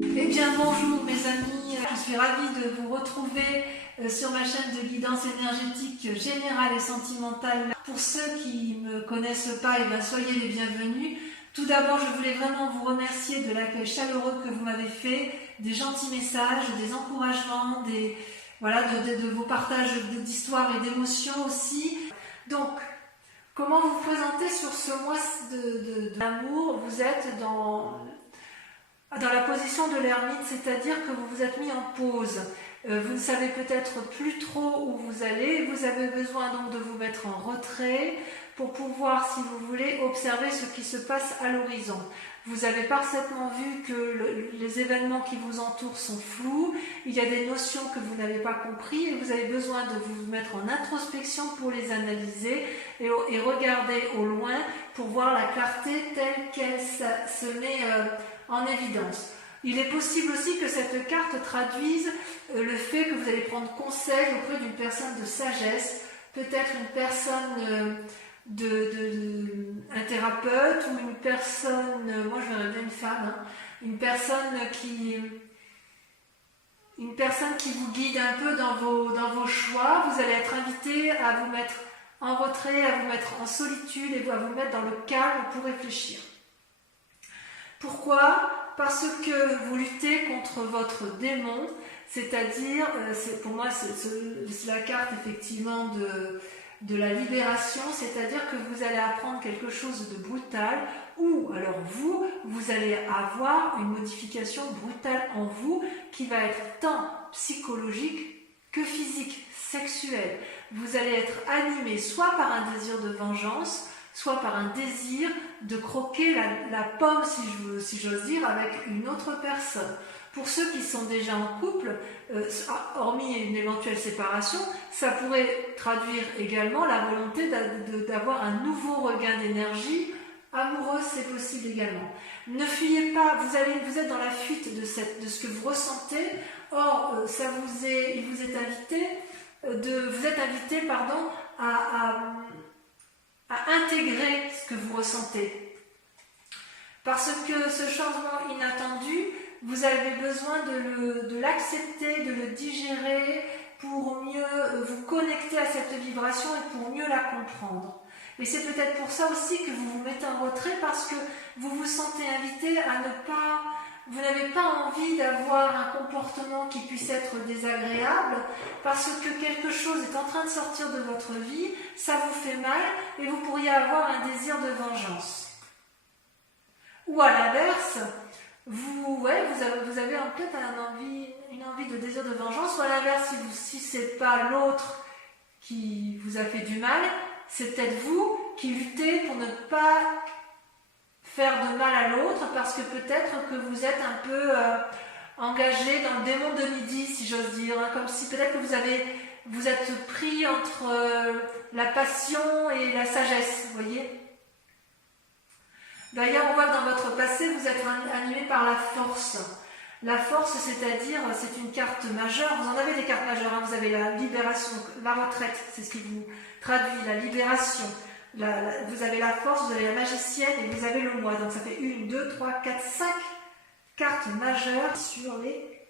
Eh bien bonjour mes amis, je suis ravie de vous retrouver sur ma chaîne de guidance énergétique générale et sentimentale. Pour ceux qui ne me connaissent pas, soyez les bienvenus. Tout d'abord, je voulais vraiment vous remercier de l'accueil chaleureux que vous m'avez fait, des gentils messages, des encouragements, de vos partages d'histoires et d'émotions aussi. Donc, comment vous présenter sur ce mois d'amour? Vous êtes dans la position de l'ermite, c'est-à-dire que vous vous êtes mis en pause. Vous ne savez peut-être plus trop où vous allez. Vous avez besoin donc de vous mettre en retrait pour pouvoir, si vous voulez, observer ce qui se passe à l'horizon. Vous avez parfaitement vu que les événements qui vous entourent sont flous. Il y a des notions que vous n'avez pas comprises et vous avez besoin de vous mettre en introspection pour les analyser et regarder au loin pour voir la clarté telle qu'elle se met en évidence. Il est possible aussi que cette carte traduise le fait que vous allez prendre conseil auprès d'une personne de sagesse, peut-être une personne, un thérapeute ou une personne, moi je verrais bien une femme, une personne qui vous guide un peu dans vos choix. Vous allez être invité à vous mettre en retrait, à vous mettre en solitude et à vous mettre dans le calme pour réfléchir. Pourquoi ? Parce que vous luttez contre votre démon, c'est-à-dire, pour moi c'est la carte effectivement de la libération, c'est-à-dire que vous allez apprendre quelque chose de brutal, ou alors vous allez avoir une modification brutale en vous qui va être tant psychologique que physique, sexuelle. Vous allez être animé soit par un désir de vengeance, soit par un désir de croquer la pomme, si j'ose dire, avec une autre personne. Pour ceux qui sont déjà en couple, hormis une éventuelle séparation, ça pourrait traduire également la volonté d'avoir un nouveau regain d'énergie amoureuse, c'est possible également. Ne fuyez pas, vous êtes dans la fuite de ce que vous ressentez. Or, il vous est invité, à intégrer ce que vous ressentez. Parce que ce changement inattendu, vous avez besoin de l'accepter, de le digérer pour mieux vous connecter à cette vibration et pour mieux la comprendre. Et c'est peut-être pour ça aussi que vous vous mettez en retrait, parce que vous vous sentez invité à vous n'avez pas envie d'avoir un comportement qui puisse être désagréable, parce que quelque chose est en train de sortir de votre vie, ça vous fait mal et vous pourriez avoir un désir de vengeance. Ou à l'inverse, vous avez peut-être une envie de désir de vengeance, ou à l'inverse, si ce n'est pas l'autre qui vous a fait du mal, c'est peut-être vous qui luttez pour ne pas faire de mal à l'autre, parce que peut-être que vous êtes un peu engagé dans le démon de midi, si j'ose dire, comme si peut-être que vous êtes pris entre la passion et la sagesse, vous voyez. D'ailleurs, on voit que dans votre passé, vous êtes animé par la force. La force, c'est-à-dire, c'est une carte majeure. Vous en avez des cartes majeures, vous avez la libération, la retraite, c'est ce qui vous traduit, la libération. Vous avez la force, vous avez la magicienne et vous avez le moi. Donc ça fait 1, 2, 3, 4, 5 cartes majeures sur les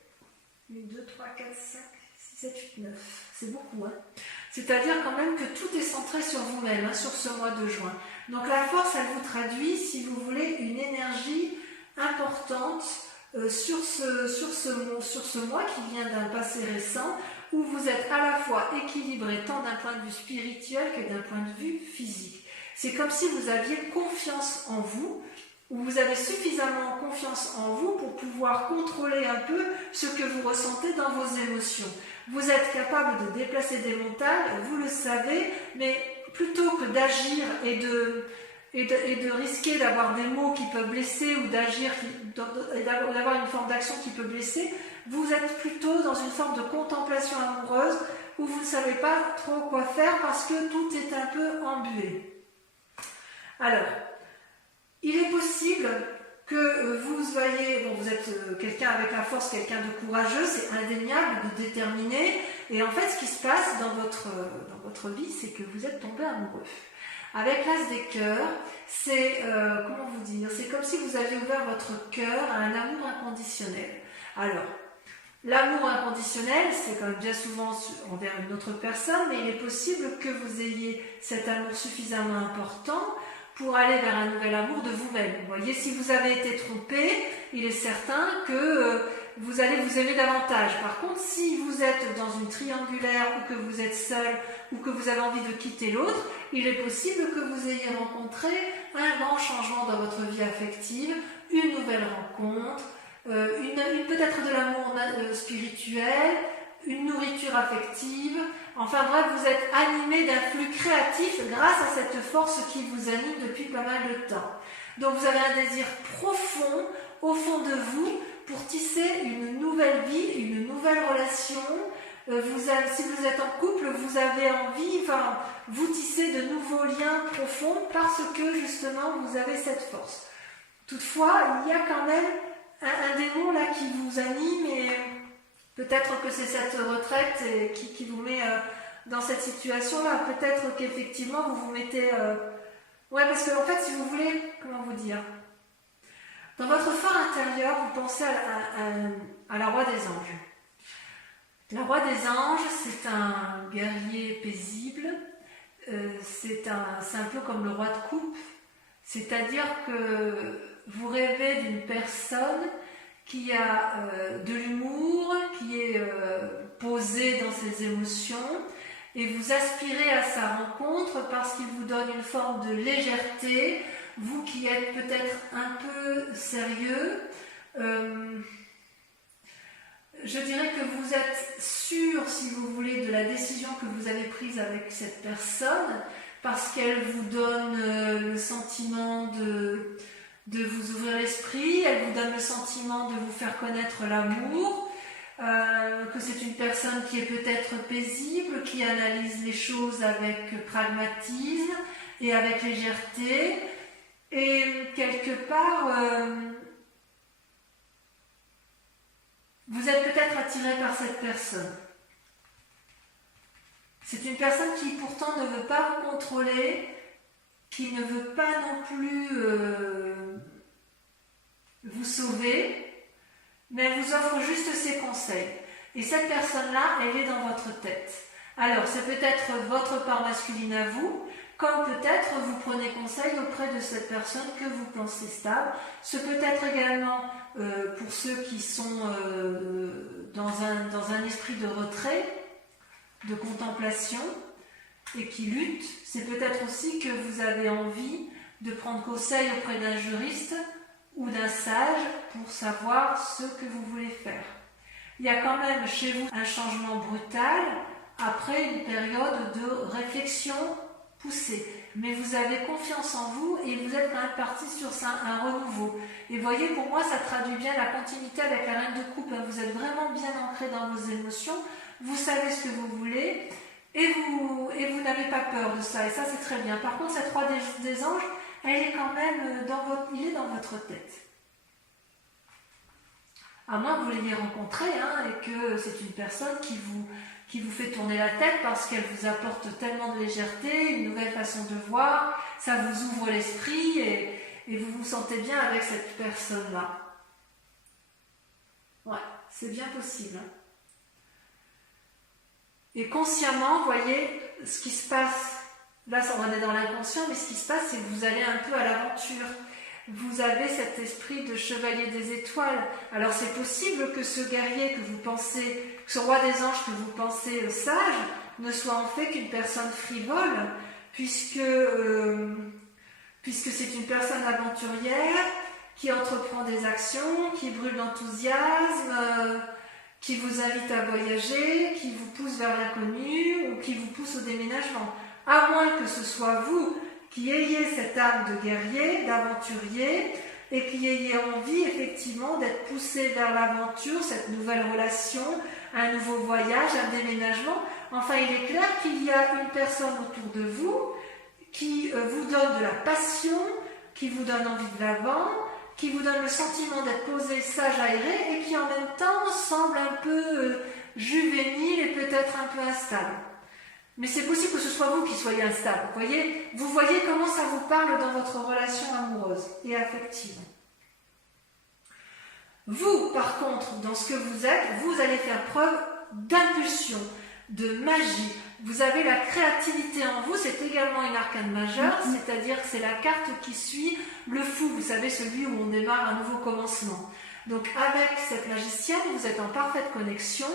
1, 2, 3, 4, 5, 6, 7, 8, 9. C'est beaucoup, C'est-à-dire quand même que tout est centré sur vous-même, sur ce mois de juin. Donc la force, elle vous traduit, si vous voulez, une énergie importante sur ce mois qui vient d'un passé récent, où vous êtes à la fois équilibré tant d'un point de vue spirituel que d'un point de vue physique. C'est comme si vous aviez confiance en vous, ou vous avez suffisamment confiance en vous pour pouvoir contrôler un peu ce que vous ressentez dans vos émotions. Vous êtes capable de déplacer des montagnes, vous le savez, mais plutôt que d'agir et de risquer d'avoir des mots qui peuvent blesser ou d'avoir une forme d'action qui peut blesser, vous êtes plutôt dans une forme de contemplation amoureuse où vous ne savez pas trop quoi faire parce que tout est un peu embué. Alors, il est possible que vous soyez, vous êtes quelqu'un avec la force, quelqu'un de courageux, c'est indéniable, de déterminé, et en fait ce qui se passe dans votre vie, c'est que vous êtes tombé amoureux. Avec l'as des cœurs, c'est, c'est comme si vous aviez ouvert votre cœur à un amour inconditionnel. Alors, l'amour inconditionnel, c'est quand même bien souvent envers une autre personne, mais il est possible que vous ayez cet amour suffisamment important pour aller vers un nouvel amour de vous-même. Vous voyez, si vous avez été trompé, il est certain que vous allez vous aimer davantage. Par contre, si vous êtes dans une triangulaire ou que vous êtes seul ou que vous avez envie de quitter l'autre, il est possible que vous ayez rencontré un grand changement dans votre vie affective, une nouvelle rencontre, peut-être de l'amour spirituel, une nourriture affective. Enfin bref, vous êtes animé d'un flux créatif grâce à cette force qui vous anime depuis pas mal de temps. Donc vous avez un désir profond au fond de vous pour tisser une nouvelle vie, une nouvelle relation. Si vous êtes en couple, vous avez envie, vous tissez de nouveaux liens profonds parce que justement vous avez cette force. Toutefois, il y a quand même un démon là qui vous anime et peut-être que c'est cette retraite qui vous met dans cette situation-là. Peut-être qu'effectivement vous vous mettez... Ouais, parce que en fait, si vous voulez, comment vous dire, dans votre fort intérieur, vous pensez à la roi des anges. La roi des anges, c'est un guerrier paisible, c'est un peu comme le roi de coupe, c'est-à-dire que vous rêvez d'une personne qui a de l'humour, qui est posée dans ses émotions, et vous aspirez à sa rencontre parce qu'il vous donne une forme de légèreté, vous qui êtes peut-être un peu sérieux. Je dirais que vous êtes sûr, si vous voulez, de la décision que vous avez prise avec cette personne, parce qu'elle vous donne le sentiment de vous ouvrir l'esprit, elle vous donne le sentiment de vous faire connaître l'amour, que c'est une personne qui est peut-être paisible, qui analyse les choses avec pragmatisme et avec légèreté, et quelque part, vous êtes peut-être attiré par cette personne. C'est une personne qui pourtant ne veut pas vous contrôler, qui ne veut pas non plus vous sauver, mais elle vous offre juste ses conseils. Et cette personne-là, elle est dans votre tête. Alors, c'est peut-être votre part masculine à vous, comme peut-être vous prenez conseil auprès de cette personne que vous pensez stable. Ce peut être également pour ceux qui sont dans un esprit de retrait, de contemplation, et qui luttent. C'est peut-être aussi que vous avez envie de prendre conseil auprès d'un juriste ou d'un sage pour savoir ce que vous voulez faire. Il y a quand même chez vous un changement brutal après une période de réflexion poussée. Mais vous avez confiance en vous et vous êtes quand même parti sur un renouveau. Et voyez, pour moi, ça traduit bien la continuité avec la reine de coupe. Vous êtes vraiment bien ancré dans vos émotions, vous savez ce que vous voulez et vous n'avez pas peur de ça. Et ça, c'est très bien. Par contre, cette roi des anges, elle est quand même il est dans votre tête. À moins que vous l'ayez rencontré et que c'est une personne qui vous fait tourner la tête parce qu'elle vous apporte tellement de légèreté, une nouvelle façon de voir, ça vous ouvre l'esprit et vous vous sentez bien avec cette personne-là. Ouais, c'est bien possible. Et consciemment, vous voyez, ce qui se passe, là on est dans l'inconscient, mais ce qui se passe, c'est que vous allez un peu à l'aventure. Vous avez cet esprit de chevalier des étoiles. Alors c'est possible que ce guerrier que vous pensez, ce roi des anges que vous pensez sage, ne soit en fait qu'une personne frivole, puisque c'est une personne aventurière qui entreprend des actions, qui brûle d'enthousiasme, qui vous invite à voyager, qui vous pousse vers l'inconnu ou qui vous pousse au déménagement. À moins que ce soit vous qui ayez cette âme de guerrier, d'aventurier, et qui ayez envie effectivement d'être poussé vers l'aventure, cette nouvelle relation, un nouveau voyage, un déménagement. Enfin, il est clair qu'il y a une personne autour de vous qui vous donne de la passion, qui vous donne envie de l'avant, qui vous donne le sentiment d'être posé, sage, aéré, et qui en même temps semble un peu juvénile et peut-être un peu instable. Mais c'est possible que ce soit vous qui soyez instable. Vous voyez comment ça vous parle dans votre relation amoureuse et affective. Vous, par contre, dans ce que vous êtes, vous allez faire preuve d'impulsion, de magie. Vous avez la créativité en vous, c'est également une arcane majeure, c'est-à-dire que c'est la carte qui suit le fou, vous savez, celui où on démarre un nouveau commencement. Donc avec cette magicienne, vous êtes en parfaite connexion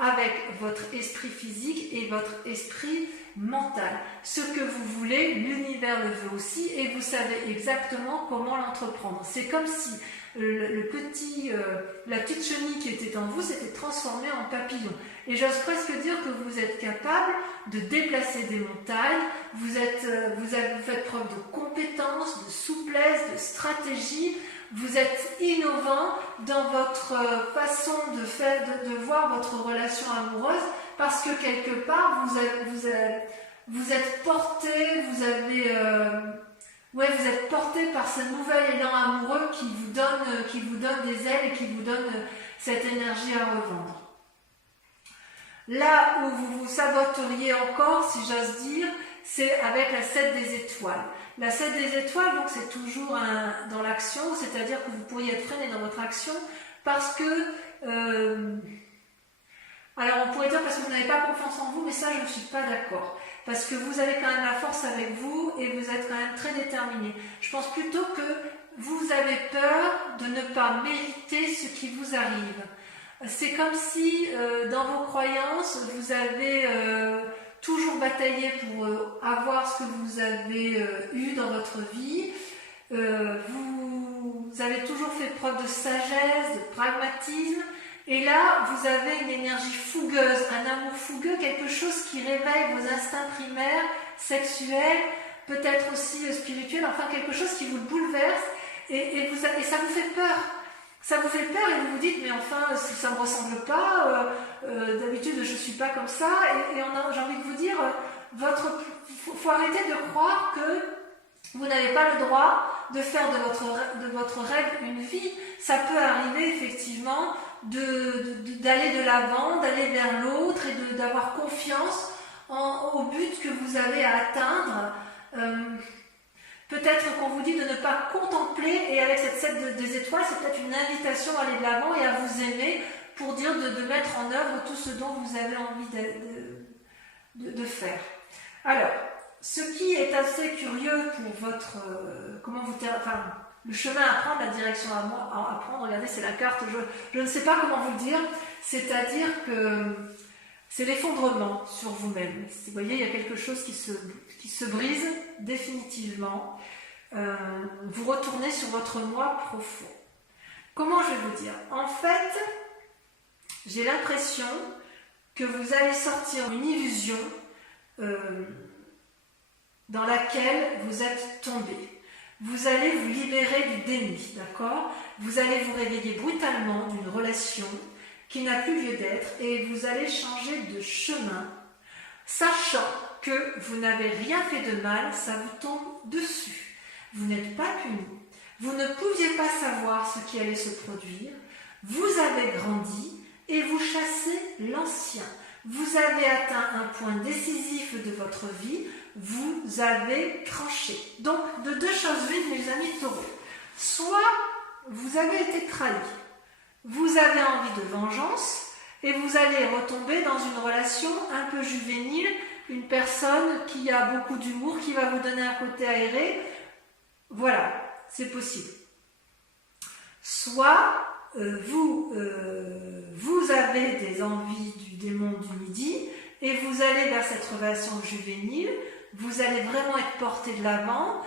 avec votre esprit physique et votre esprit mental. Ce que vous voulez, l'univers le veut aussi et vous savez exactement comment l'entreprendre. C'est comme si la petite chenille qui était en vous s'était transformée en papillon. Et j'ose presque dire que vous êtes capable de déplacer des montagnes, vous faites preuve de compétence, de souplesse, de stratégie, vous êtes innovant dans votre façon de voir votre relation amoureuse parce que quelque part vous êtes porté, vous êtes porté par ce nouvel élan amoureux qui vous donne des ailes et qui vous donne cette énergie à revendre. Là où vous vous saboteriez encore, si j'ose dire, c'est avec la 7 des étoiles. La 7 des étoiles, donc c'est toujours dans l'action, c'est-à-dire que vous pourriez être freiné dans votre action parce que... alors on pourrait dire parce que vous n'avez pas confiance en vous, mais ça je ne suis pas d'accord. Parce que vous avez quand même la force avec vous et vous êtes quand même très déterminé. Je pense plutôt que vous avez peur de ne pas mériter ce qui vous arrive. C'est comme si dans vos croyances, vous avez toujours bataillé pour avoir ce que vous avez eu dans votre vie. Vous avez toujours fait preuve de sagesse, de pragmatisme. Et là, vous avez une énergie fougueuse, un amour fougueux, quelque chose qui réveille vos instincts primaires, sexuels, peut-être aussi spirituels, enfin quelque chose qui vous bouleverse et ça vous fait peur. Ça vous fait peur et vous vous dites, mais enfin, ça ne me ressemble pas, d'habitude je ne suis pas comme ça. Et j'ai envie de vous dire, faut arrêter de croire que vous n'avez pas le droit de faire de votre rêve une vie. Ça peut arriver effectivement d'aller de l'avant, d'aller vers l'autre et d'avoir confiance au but que vous avez à atteindre. Peut-être qu'on vous dit de ne pas contempler, et avec cette 7 des étoiles, c'est peut-être une invitation à aller de l'avant et à vous aimer pour dire de mettre en œuvre tout ce dont vous avez envie de faire. Alors, ce qui est assez curieux pour votre... le chemin à prendre, la direction à prendre, regardez, c'est la carte, je ne sais pas comment vous le dire, c'est-à-dire que c'est l'effondrement sur vous-même. Vous voyez, il y a quelque chose qui se brise définitivement. Vous retournez sur votre moi profond. Comment je vais vous dire? En fait, j'ai l'impression que vous allez sortir une illusion dans laquelle vous êtes tombé. Vous allez vous libérer du déni, d'accord? Vous allez vous réveiller brutalement d'une relation qui n'a plus lieu d'être et vous allez changer de chemin, sachant que vous n'avez rien fait de mal, ça vous tombe dessus. Vous n'êtes pas puni. Vous ne pouviez pas savoir ce qui allait se produire. Vous avez grandi et vous chassez l'ancien. Vous avez atteint un point décisif de votre vie. Vous avez tranché. Donc, de deux choses l'une, mes amis taureaux. Soit vous avez été trahi. Vous avez envie de vengeance et vous allez retomber dans une relation un peu juvénile, une personne qui a beaucoup d'humour, qui va vous donner un côté aéré. Voilà, c'est possible. Soit vous avez des envies du démon du midi et vous allez vers cette relation juvénile, vous allez vraiment être porté de l'avant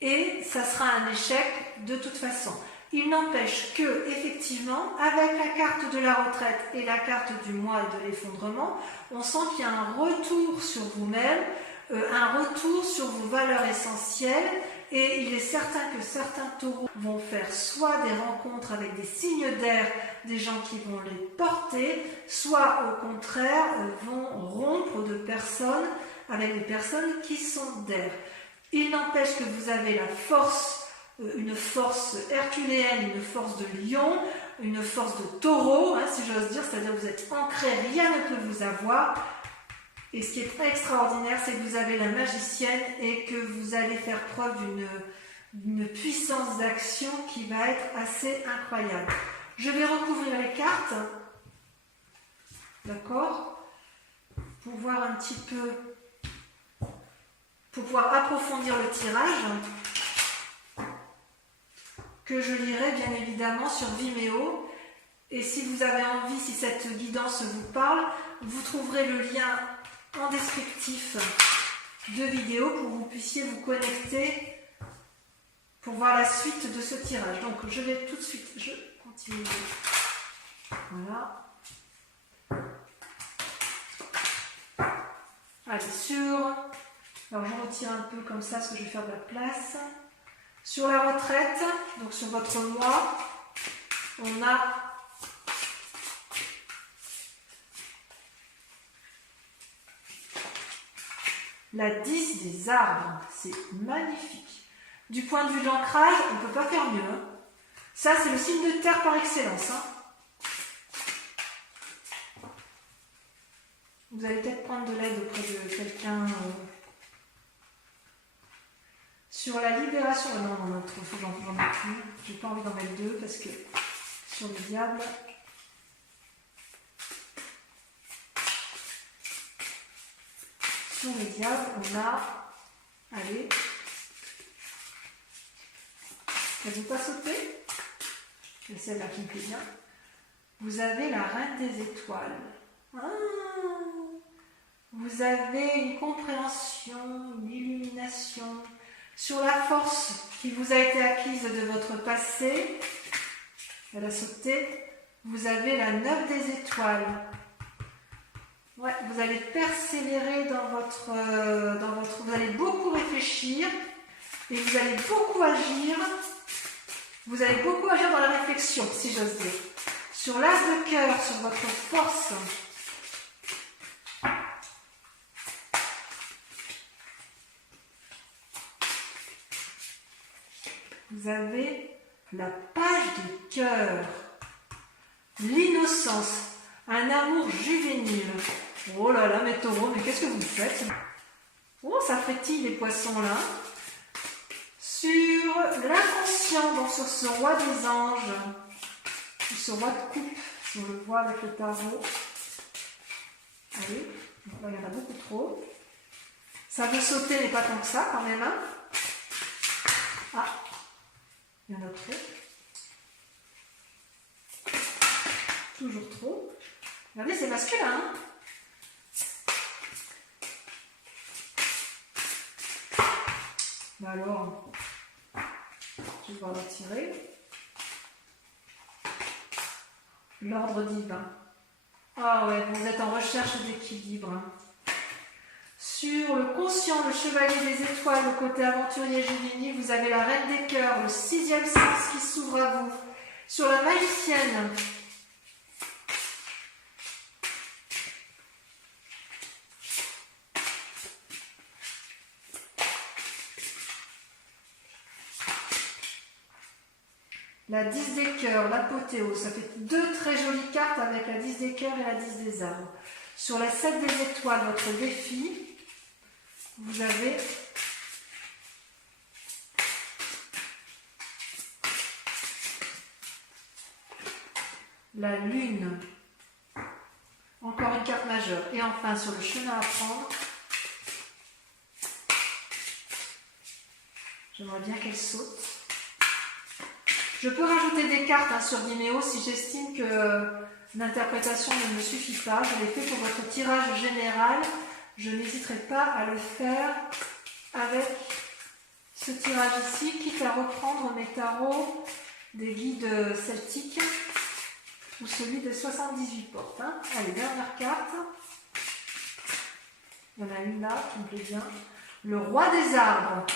et ça sera un échec de toute façon. Il n'empêche que, effectivement, avec la carte de la retraite et la carte du moi et de l'effondrement, on sent qu'il y a un retour sur vous-même, un retour sur vos valeurs essentielles, et il est certain que certains taureaux vont faire soit des rencontres avec des signes d'air, des gens qui vont les porter, soit au contraire vont rompre de personnes avec des personnes qui sont d'air. Il n'empêche que vous avez la force, une force herculéenne, une force de lion, une force de taureau, si j'ose dire, c'est-à-dire que vous êtes ancré, rien ne peut vous avoir. Et ce qui est très extraordinaire, c'est que vous avez la magicienne et que vous allez faire preuve d'une puissance d'action qui va être assez incroyable. Je vais recouvrir les cartes, d'accord, pour voir un petit peu, pour pouvoir approfondir le tirage, que je lirai bien évidemment sur Vimeo. Et si vous avez envie, si cette guidance vous parle, vous trouverez le lien en descriptif de vidéo pour que vous puissiez vous connecter pour voir la suite de ce tirage. Donc je vais tout de suite, je continue. Voilà. Allez, alors je retire un peu comme ça parce que je vais faire de la place. Sur la retraite, donc sur votre mois, on a la 10 des arbres. C'est magnifique. Du point de vue de l'ancrage, on ne peut pas faire mieux. Hein. Ça, c'est le signe de terre par excellence. Hein. Vous allez peut-être prendre de l'aide auprès de quelqu'un sur la libération. Oh non, non, il faut que j'en mette une. J'ai pas envie d'en mettre deux parce que sur le diable. Sur le diable, on a. Allez. Elle ne veut pas sauter. C'est celle-là qui me plaît bien. Vous avez la reine des étoiles. Ah, vous avez une compréhension, une illumination sur la force qui vous a été acquise de votre passé. Elle a sauté. Vous avez la 9 des étoiles. Ouais, vous allez persévérer dans votre, vous allez beaucoup réfléchir et vous allez beaucoup agir. Vous allez beaucoup agir dans la réflexion, si j'ose dire. Sur l'as de cœur, sur votre force. Vous avez la page de cœur, l'innocence, un amour juvénile. Oh là là, mes taureaux, mais qu'est-ce que vous faites? Oh, ça frétille les poissons là. Sur l'inconscient, donc sur ce roi des anges, sur ce roi de coupe, si on le voit avec le tarot. Allez, là, il y en a beaucoup trop. Ça veut sauter, mais pas tant que ça quand même. Hein. Ah, il y en a trop. Toujours trop. Regardez, c'est masculin. Hein. Bah alors, je vais le retirer. L'ordre divin. Ah ouais, vous êtes en recherche d'équilibre. Hein. Sur le conscient, le chevalier des étoiles, le côté aventurier Gémini, vous avez la reine des cœurs, le 6e sens qui s'ouvre à vous. Sur la magicienne, la 10 des cœurs, l'apothéose, ça fait deux très jolies cartes avec la 10 des cœurs et la 10 des arbres. Sur la 7 des étoiles, votre défi, vous avez la lune, encore une carte majeure. Et enfin, sur le chemin à prendre, j'aimerais bien qu'elle saute. Je peux rajouter des cartes hein, sur Vimeo si j'estime que l'interprétation ne me suffit pas. Je l'ai fait pour votre tirage général. Je n'hésiterai pas à le faire avec ce tirage ici, quitte à reprendre mes tarots des guides celtiques ou celui de 78 portes. Hein. Allez, dernière carte. Il y en a une là qui me plaît bien. Le roi des arbres.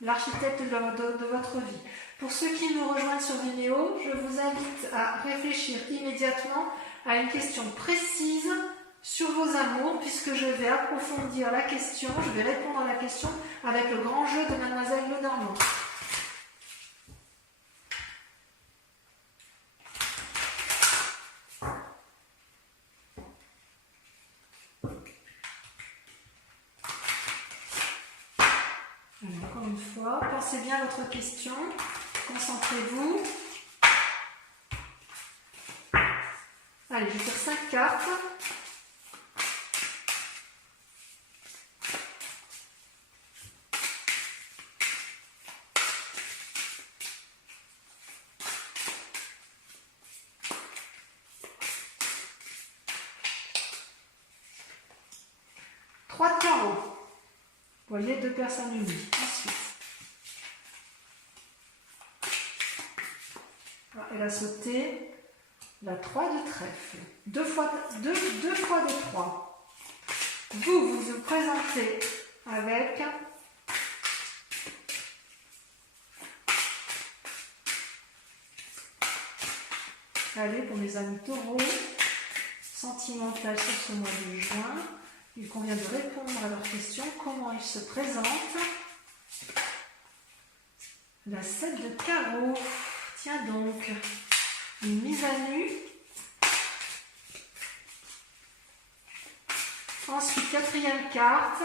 L'architecte de votre vie. Pour ceux qui me rejoignent sur Vimeo, je vous invite à réfléchir immédiatement à une question précise sur vos amours, puisque je vais approfondir la question, je vais répondre à la question avec le grand jeu de Mademoiselle Lenormand. Alors, encore une fois, pensez bien à votre question, concentrez-vous. Allez, je tire 5 cartes. Trois de carreau. Vous voyez, 2 personnes unies. Ensuite, elle a sauté la 3 de trèfle. 2 fois de 3. Vous vous présentez avec allez, pour mes amis taureaux, sentimental sur ce mois de juin. Il convient de répondre à leurs questions. Comment ils se présentent? La 7 de carreau. Tiens donc, une mise à nu. Ensuite, 4e carte.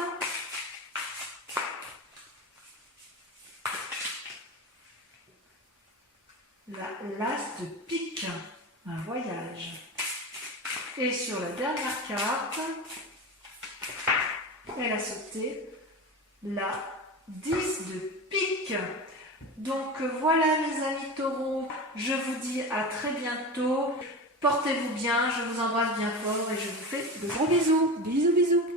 L'as de pique, un voyage. Et sur la dernière carte, elle a sauté la 10 de pique. Donc voilà mes amis taureaux, je vous dis à très bientôt. Portez-vous bien, je vous embrasse bien fort et je vous fais de gros bisous. Bisous, bisous.